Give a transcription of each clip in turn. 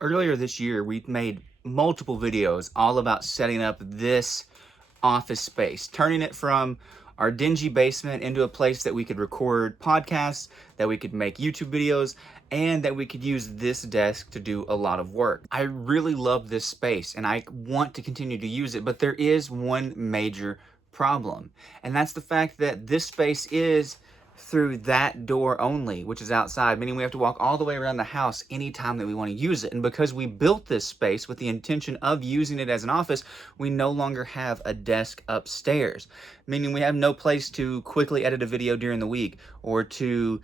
Earlier this year, we made multiple videos all about setting up this office space, turning it from our dingy basement into a place that we could record podcasts, that we could make YouTube videos, and that we could use this desk to do a lot of work. I really love this space and I want to continue to use it, but there is one major problem, and that's the fact that this space is through that door only, which is outside, meaning we have to walk all the way around the house anytime that we want to use it. And because we built this space with the intention of using it as an office, we no longer have a desk upstairs, meaning we have no place to quickly edit a video during the week, or to,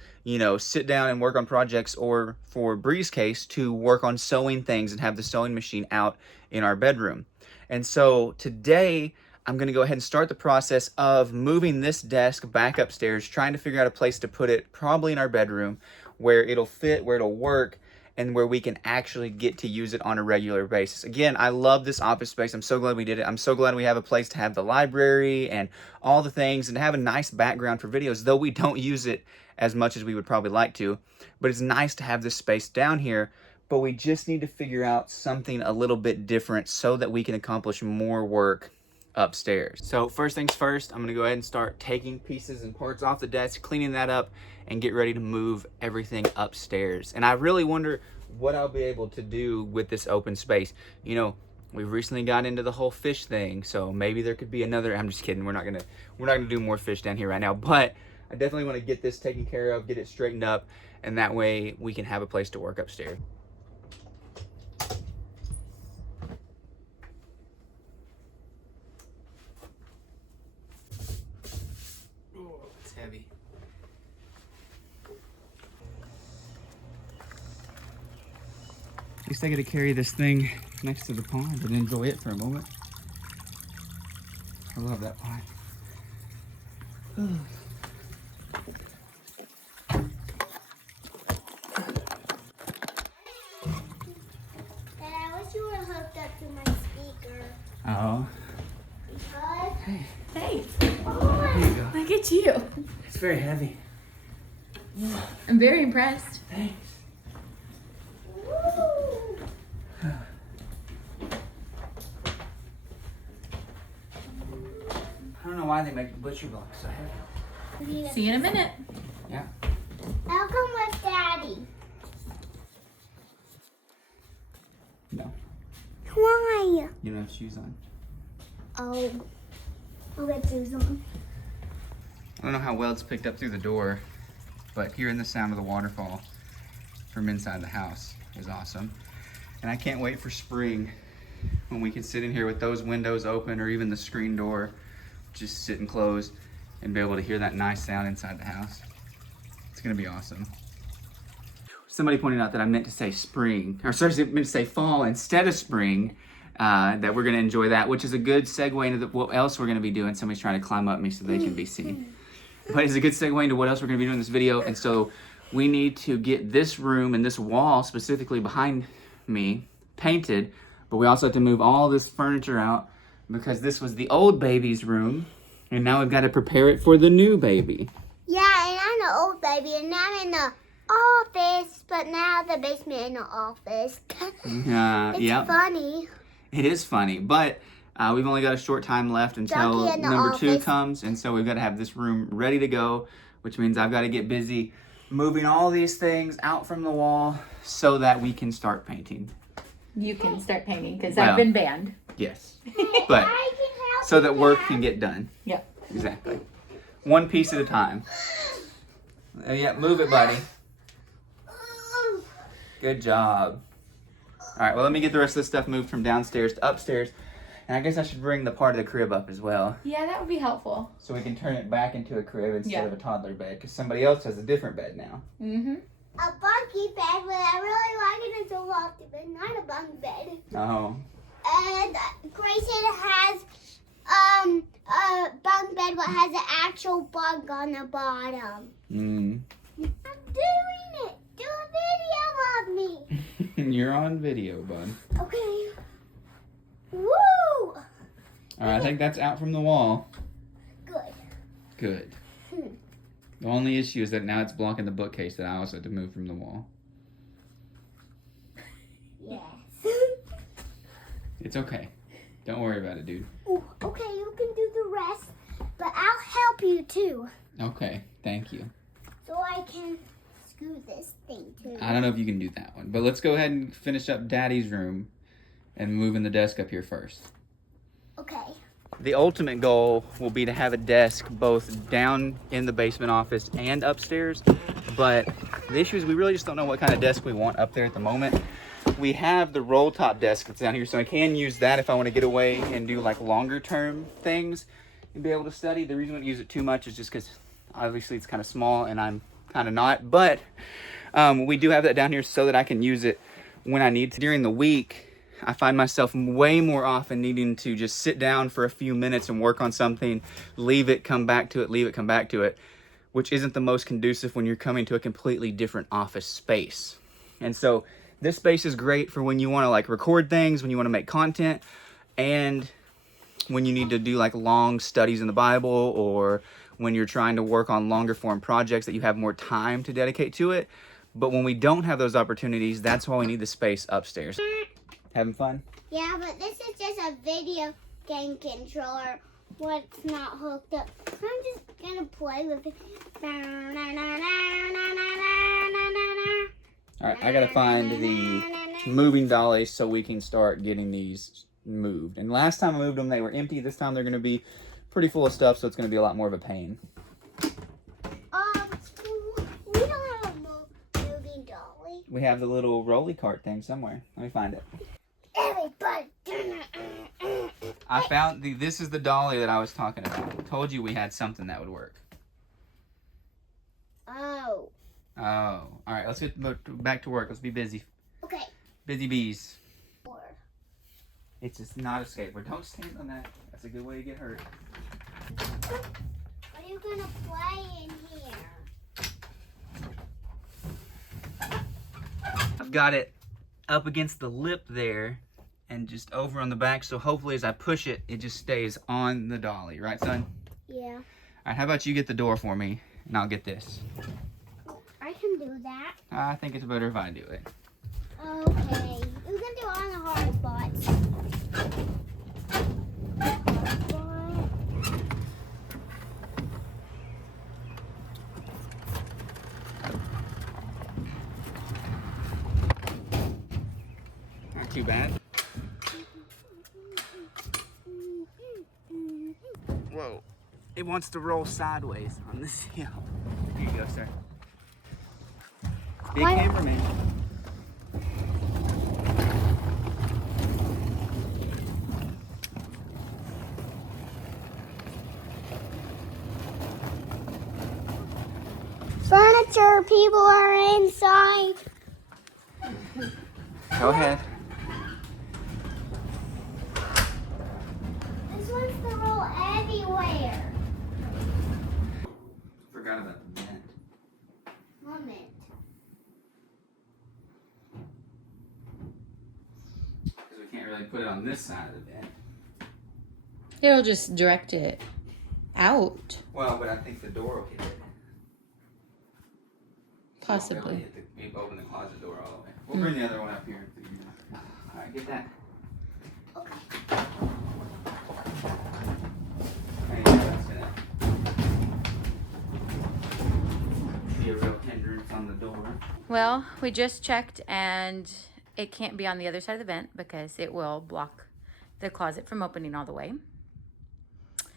sit down and work on projects, or for Bree's case, to work on sewing things and have the sewing machine out in our bedroom. And so today, I'm going to go ahead and start the process of moving this desk back upstairs, trying to figure out a place to put it, probably in our bedroom, where it'll fit, where it'll work, and where we can actually get to use it on a regular basis. Again, I love this office space. I'm so glad we did it. I'm so glad we have a place to have the library and all the things, and to have a nice background for videos, though we don't use it as much as we would probably like to. But it's nice to have this space down here, but we just need to figure out something a little bit different so that we can accomplish more work upstairs. So first things first, I'm gonna go ahead and start taking pieces and parts off the desk, cleaning that up, and get ready to move everything upstairs. And I really wonder what I'll be able to do with this open space. We've recently got into the whole fish thing, so maybe there could be another. I'm just kidding. We're not gonna do more fish down here right now. But I definitely want to get this taken care of, get it straightened up, and that way we can have a place to work upstairs. Heavy. At least I get to carry this thing next to the pond and enjoy it for a moment. I love that pond. Dad, I wish you were hooked up to my speaker. Oh. Because... Hey, Oh, There you go. look at you. It's very heavy. I'm very impressed. Thanks. woo. I don't know why they make the butcher blocks so heavy. See you in a minute. Yeah. I'll come with Daddy. No. Why? You don't have shoes on. Oh. I'll get shoes on. I don't know how well it's picked up through the door, but hearing the sound of the waterfall from inside the house is awesome. And I can't wait for spring when we can sit in here with those windows open, or even the screen door just sit and close, and be able to hear that nice sound inside the house. It's gonna be awesome. Somebody pointed out that I meant to say spring, or sorry, I meant to say fall instead of spring. That we're gonna enjoy that, which is a good segue into what else we're gonna be doing. Somebody's trying to climb up me so they can be seen. But it's a good segue into what else we're gonna be doing in this video. And so we need to get this room and this wall specifically behind me painted, but we also have to move all this furniture out because this was the old baby's room, and now we've got to prepare it for the new baby. Yeah, and I'm the old baby, and now I'm in the office, but now the basement in the office. It's Yep. funny. It is funny, but we've only got a short time left until Ducky in the number 2 office. comes, and so we've got to have this room ready to go, which means I've got to get busy moving all these things out from the wall so that we can start painting. You can start painting because Well. I've been banned. Yes, but I can help so that you, work Dad. can get done. Yep. Exactly. One piece at a time. Yeah, move it, buddy. Good job. All right, well, let me get the rest of this stuff moved from downstairs to upstairs. And I guess I should bring the part of the crib up as well, Yeah, that would be helpful. so we can turn it back into a crib instead Yeah. of a toddler bed, because somebody else has a different bed now. Mm-hmm. A bunky bed, but I really like it as a loft bed, not a bunk bed. Oh, And Grayson has a bunk bed, but has an actual bunk on the bottom. mm. I'm doing it. Do a video of me. You're on video, bud. Okay. Woo! All right, I think that's out from the wall. Good. Good. The only issue is that now it's blocking the bookcase that I also had to move from the wall. Yeah. It's okay. Don't worry about it, dude. Ooh, okay, you can do the rest, but I'll help you too. Okay, thank you. So I can screw this thing too. I don't know if you can do that one, but let's go ahead and finish up Daddy's room and moving the desk up here first. Okay. The ultimate goal will be to have a desk both down in the basement office and upstairs, but the issue is we really just don't know what kind of desk we want up there at the moment. We have the roll top desk that's down here, so I can use that if I want to get away and do like longer term things and be able to study. The reason I don't use it too much is just because obviously it's kind of small and I'm kind of not, but we do have that down here so that I can use it when I need to. During the week, I find myself way more often needing to just sit down for a few minutes and work on something, leave it, come back to it, leave it, come back to it, which isn't the most conducive when you're coming to a completely different office space. And so this space is great for when you want to like record things, when you want to make content, and when you need to do like long studies in the Bible, or when you're trying to work on longer form projects that you have more time to dedicate to it. But when we don't have those opportunities, that's why we need the space upstairs. Having fun? Yeah, but this is just a video game controller. What's not hooked up. I'm just gonna play with it. Alright, I gotta find the moving dollies so we can start getting these moved. And last time I moved them, they were empty. This time they're gonna be pretty full of stuff, so it's gonna be a lot more of a pain. We don't have a moving dolly. We have the little rolly cart thing somewhere. Let me find it. Everybody. I found this is the dolly that I was talking about. Told you we had something that would work. Oh. Oh. Alright, let's get back to work. Let's be busy. Okay. Busy bees. It's just not a skateboard. Don't stand on that. That's a good way to get hurt. What are you gonna play in here? I've got it up against the lip there and just over on the back, so hopefully as I push it, it just stays on the dolly. Right, son? Yeah. Alright, how about you get the door for me, and I'll get this. I can do that. I think it's better if I do it. Okay. You can do it on the hard spots. Not too bad. Whoa. It wants to roll sideways on this hill. Here you go, sir. Big What? cameraman. Furniture, people are inside. Go ahead. This one's the roll everywhere. Forgot about the vent. Moment. Because we can't really put it on this side of the vent. It'll just direct it out, Well, but I think the door will hit it. possibly. Really hit open the closet door all the way. We'll bring the other one up here and figure it out. Alright, get that. Okay. Hey, that's gonna be a real hindrance on the door. Well, we just checked and it can't be on the other side of the vent because it will block the closet from opening all the way.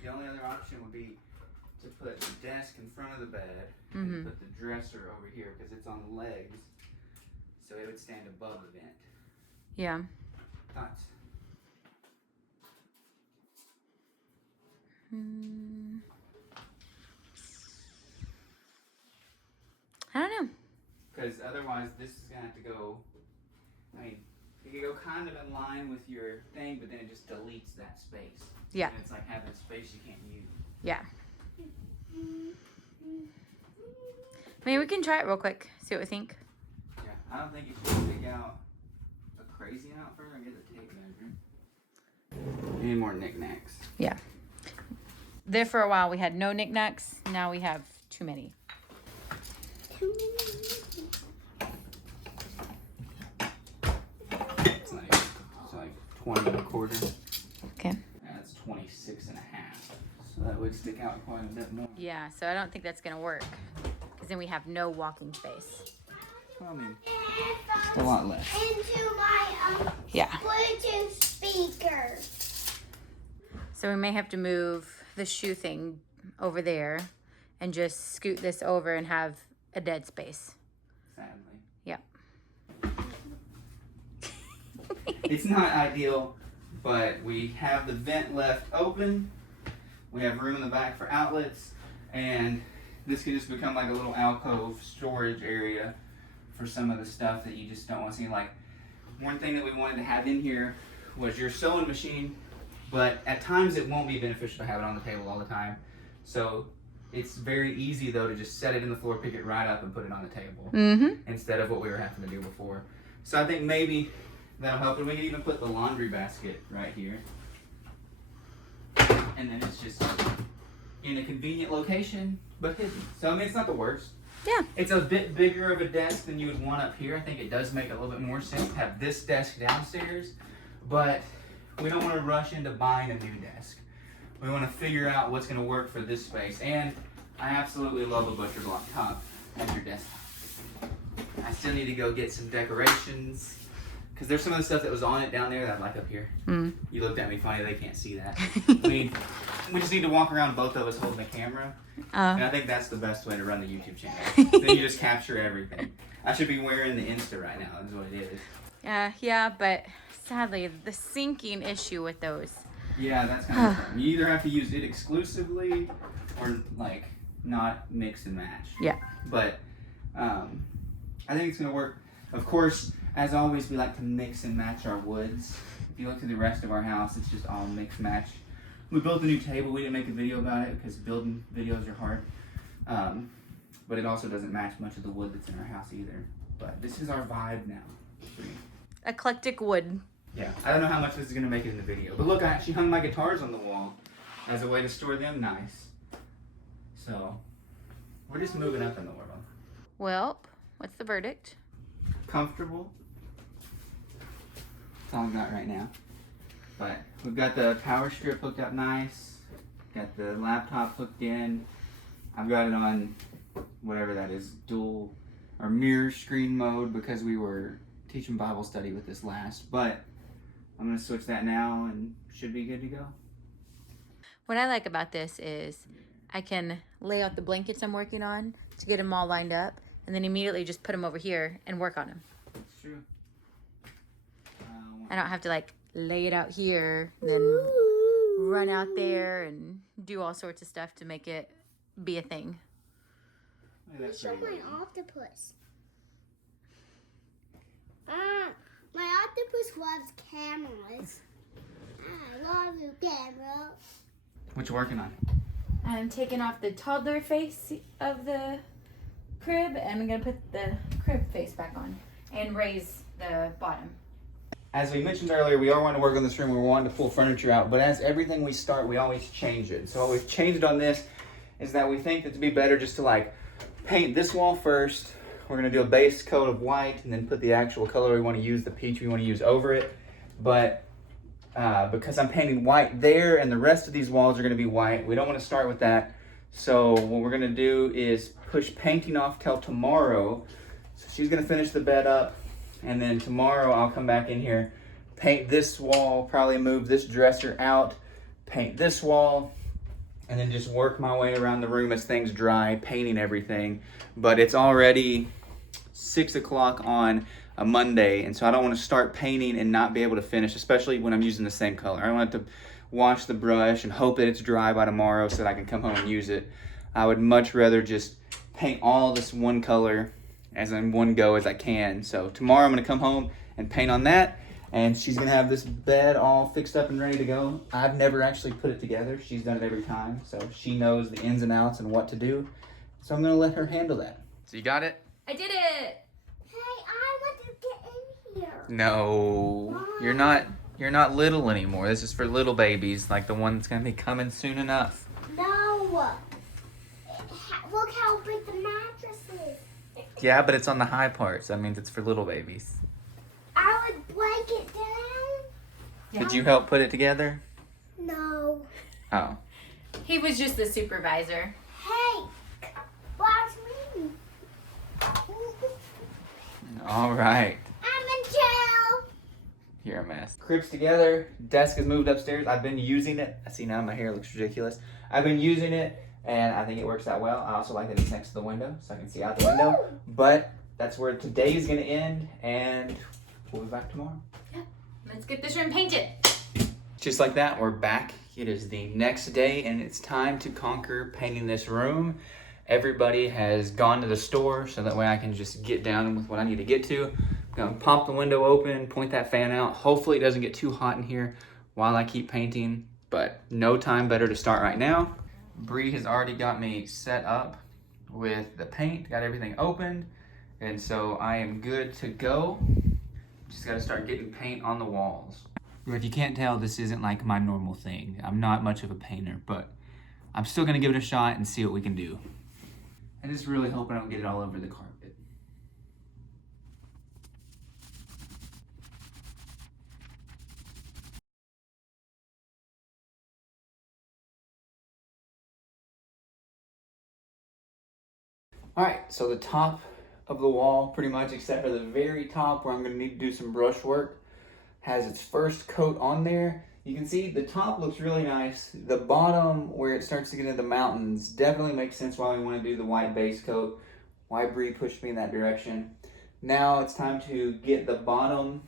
The only other option would be to put the desk in front of the bed Mhm. and put the dresser over here because it's on legs, so it would stand above the vent. Yeah. Thoughts? I don't know. Because otherwise, this is gonna have to go. I mean, it could go kind of in line with your thing, but then it just deletes that space. Yeah. And it's like having a space you can't use. Yeah. I mean, we can try it real quick, see what we think. Yeah, I don't think you should dig out a crazy amount further and get the tape measure. Any more knickknacks? Yeah. There for a while we had no knickknacks. Now we have too many. It's like 20 1/4. Okay. That's 26 1/2. So that would stick out quite a bit more. Yeah, so I don't think that's gonna work. Because then we have no walking space. Well, I mean, a lot less. Into my Yeah. Bluetooth speaker. So we may have to move the shoe thing over there and just scoot this over and have a dead space. Sadly. Yep. It's not ideal, but we have the vent left open. We have room in the back for outlets, and this could just become like a little alcove storage area for some of the stuff that you just don't want to see. Like, one thing that we wanted to have in here was your sewing machine, but at times it won't be beneficial to have it on the table all the time. So it's very easy though to just set it in the floor, pick it right up and put it on the table instead of what we were having to do before. So I think maybe that'll help. And we can even put the laundry basket right here. And then it's just in a convenient location, but hidden. So I mean, it's not the worst. Yeah. It's a bit bigger of a desk than you would want up here. I think it does make a little bit more sense to have this desk downstairs, but we don't want to rush into buying a new desk. We want to figure out what's going to work for this space. And I absolutely love a butcher block top as your desktop. I still need to go get some decorations, because there's some of the stuff that was on it down there that I like up here. You looked at me funny, they can't see that. I mean, we just need to walk around, both of us holding the camera. And I think that's the best way to run the YouTube channel. Then you just capture everything. I should be wearing the Insta right now, is what it is. Yeah, but sadly, the syncing issue with those. Yeah, that's kind of fun. You either have to use it exclusively or like not mix and match. Yeah. But I think it's going to work. Of course, as always, we like to mix and match our woods. If you look at the rest of our house, it's just all mix match. We built a new table. We didn't make a video about it because building videos are hard. But it also doesn't match much of the wood that's in our house either. But this is our vibe now. Eclectic wood. Yeah, I don't know how much this is going to make it in the video. But look, I actually hung my guitars on the wall as a way to store them nice. So, we're just moving up in the world. Well, what's the verdict? Comfortable. That's all I've got right now. But we've got the power strip hooked up nice. Got the laptop hooked in. I've got it on whatever that is, dual or mirror screen mode, because we were teaching Bible study with this last. But I'm going to switch that now and should be good to go. What I like about this is I can lay out the blankets I'm working on to get them all lined up, and then immediately just put them over here and work on them. That's true. I don't have to like lay it out here and then run out there and do all sorts of stuff to make it be a thing. Show my octopus. My octopus loves cameras. I love you, camera. What you working on? I'm taking off the toddler face of the crib, and I'm gonna put the crib face back on and raise the bottom. As we mentioned earlier, we are wanting to work on this room. We're wanting to pull furniture out, but as everything we start, we always change it. So what we've changed on this is that we think that it'd be better just to like paint this wall first. We're gonna do a base coat of white and then put the actual color we want to use, the peach we want to use over it. But because I'm painting white there and the rest of these walls are gonna be white, we don't want to start with that. So what we're gonna do is push painting off till tomorrow. So she's gonna finish the bed up, and then tomorrow I'll come back in here, paint this wall, probably move this dresser out, paint this wall, and then just work my way around the room as things dry, painting everything. But it's already 6 o'clock on a Monday, and so I don't want to start painting and not be able to finish, especially when I'm using the same color. I don't want to wash the brush and hope that it's dry by tomorrow so that I can come home and use it. I would much rather just paint all this one color as in one go as I can. So tomorrow I'm going to come home and paint on that, and she's going to have this bed all fixed up and ready to go. I've never actually put it together. She's done it every time, so she knows the ins and outs and what to do. So I'm going to let her handle that. So you got it? I did it! Hey, I want to get in here. No, you're not little anymore. This is for little babies, like the one that's gonna be coming soon enough. No. Look how big the mattress is. Yeah, but it's on the high part, so that means it's for little babies. I would break it down. Did you help put it together? No. Oh. He was just the supervisor. Hey, watch me. All right. I'm in jail. You're a mess. Crib's together. Desk is moved upstairs. I've been using it. I see now my hair looks ridiculous. I've been using it, and I think it works out well. I also like that it's next to the window, so I can see out the window. But that's where today is going to end, and we'll be back tomorrow. Yeah. Let's get this room painted. Just like that, we're back. It is the next day, and it's time to conquer painting this room. Everybody has gone to the store, so that way I can just get down with what I need to get to. I'm gonna pop the window open, point that fan out. Hopefully it doesn't get too hot in here while I keep painting, but no time better to start right now. Bree has already got me set up with the paint, got everything opened, and so I am good to go. Just gotta start getting paint on the walls. If you can't tell, this isn't like my normal thing. I'm not much of a painter, but I'm still gonna give it a shot and see what we can do. I just really hope I don't get it all over the carpet. All right, so the top of the wall, pretty much except for the very top where I'm gonna need to do some brush work, has its first coat on there. You can see the top looks really nice. The bottom, where it starts to get into the mountains, definitely makes sense why we want to do the white base coat. Why Bree pushed me in that direction. Now it's time to get the bottom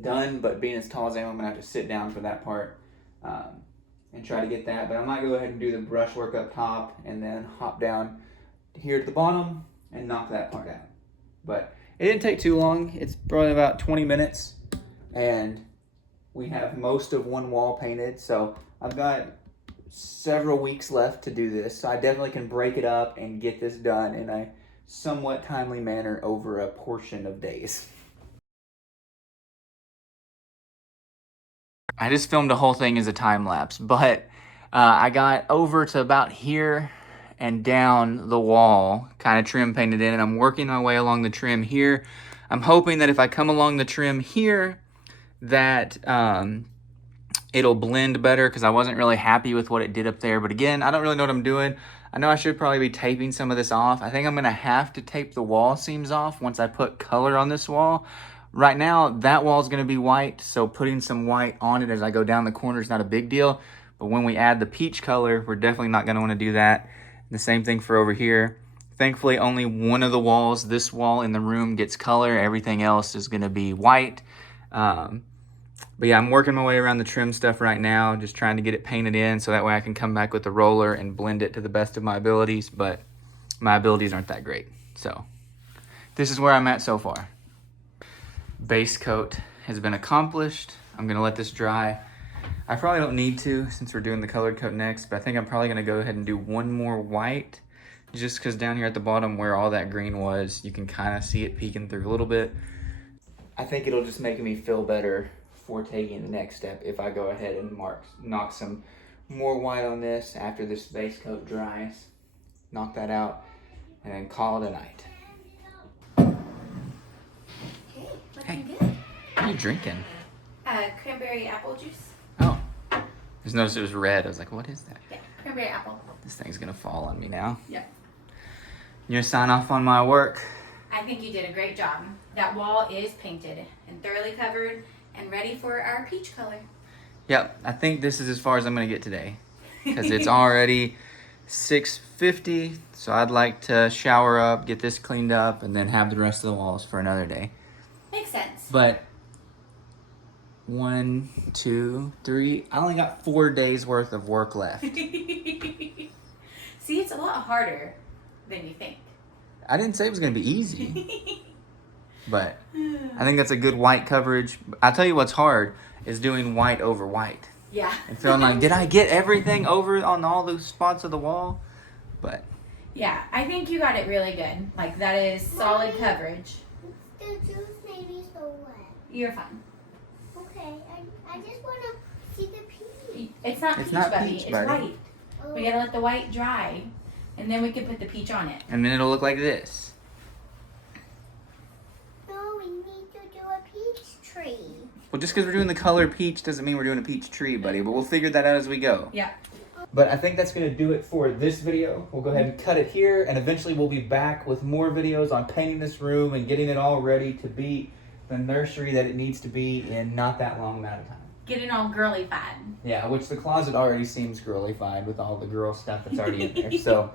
done, but being as tall as I am, I'm gonna have to sit down for that part and try to get that. But I might go ahead and do the brush work up top and then hop down here to the bottom and knock that part out. But it didn't take too long. It's probably about 20 minutes. And we have most of one wall painted, so I've got several weeks left to do this, so I definitely can break it up and get this done in a somewhat timely manner over a portion of days. I just filmed the whole thing as a time lapse, but I got over to about here and down the wall, kind of trim painted in, and I'm working my way along the trim here. I'm hoping that if I come along the trim here, that it'll blend better, because I wasn't really happy with what it did up there. But again, I don't really know what I'm doing. I know I should probably be taping some of this off. I think I'm gonna have to tape the wall seams off once I put color on this wall. Right now, that wall is gonna be white, so putting some white on it as I go down the corner is not a big deal. But when we add the peach color, we're definitely not gonna wanna do that. And the same thing for over here. Thankfully, only one of the walls, this wall in the room, gets color. Everything else is gonna be white. But yeah, I'm working my way around the trim stuff right now, just trying to get it painted in so that way I can come back with the roller and blend it to the best of my abilities, but my abilities aren't that great. So this is where I'm at so far. Base coat has been accomplished. I'm gonna let this dry. I probably don't need to since we're doing the colored coat next, but I think I'm probably gonna go ahead and do one more white, just because down here at the bottom where all that green was, you can kind of see it peeking through a little bit. I think it'll just make me feel better for taking the next step if I go ahead and knock some more white on this after this base coat dries. Knock that out and then call it a night. Okay, looking Hey. good. What are you drinking? Cranberry apple juice. Oh, I just noticed it was red. I was like, what is that? Yeah, cranberry apple. This thing's gonna fall on me now. Yep. You gonna sign off on my work? I think you did a great job. That wall is painted and thoroughly covered and ready for our peach color. Yep, I think this is as far as I'm gonna get today, because it's already 6:50, so I'd like to shower up, get this cleaned up, and then have the rest of the walls for another day. Makes sense. But 1, 2, 3, I only got 4 days worth of work left. See, it's a lot harder than you think. I didn't say it was gonna be easy, but I think that's a good white coverage. I'll tell you what's hard is doing white over white. Yeah. And feeling like, did I get everything over on all those spots of the wall? But Yeah, I think you got it really good. Like, that is solid coverage. The juice made me so wet. You're fine. Okay, I just want to see the peach. It's not It's peach, not Bubby. peach, It's buddy. white. Oh. We gotta let the white dry, and then we can put the peach on it. and then it'll look like this. No, we need to do a peach tree. Well, just because we're doing the color peach doesn't mean we're doing a peach tree, buddy. But we'll figure that out as we go. Yeah. But I think that's going to do it for this video. We'll go ahead and cut it here, and eventually we'll be back with more videos on painting this room and getting it all ready to be the nursery that it needs to be in not that long amount of time. Getting all girly-fied. Yeah, which the closet already seems girly-fied with all the girl stuff that's already in there. So,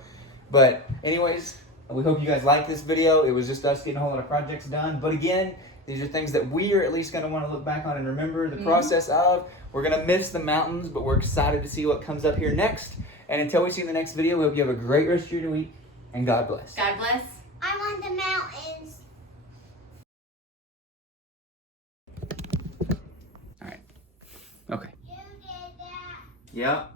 but anyways, we hope you guys like this video. It was just us getting a whole lot of projects done. But again, these are things that we are at least going to want to look back on and remember the process of. We're going to miss the mountains, but we're excited to see what comes up here next. And until we see you in the next video, we hope you have a great rest of your week, and God bless. God bless. I want the mountains. All right. Okay. You did that. Yep.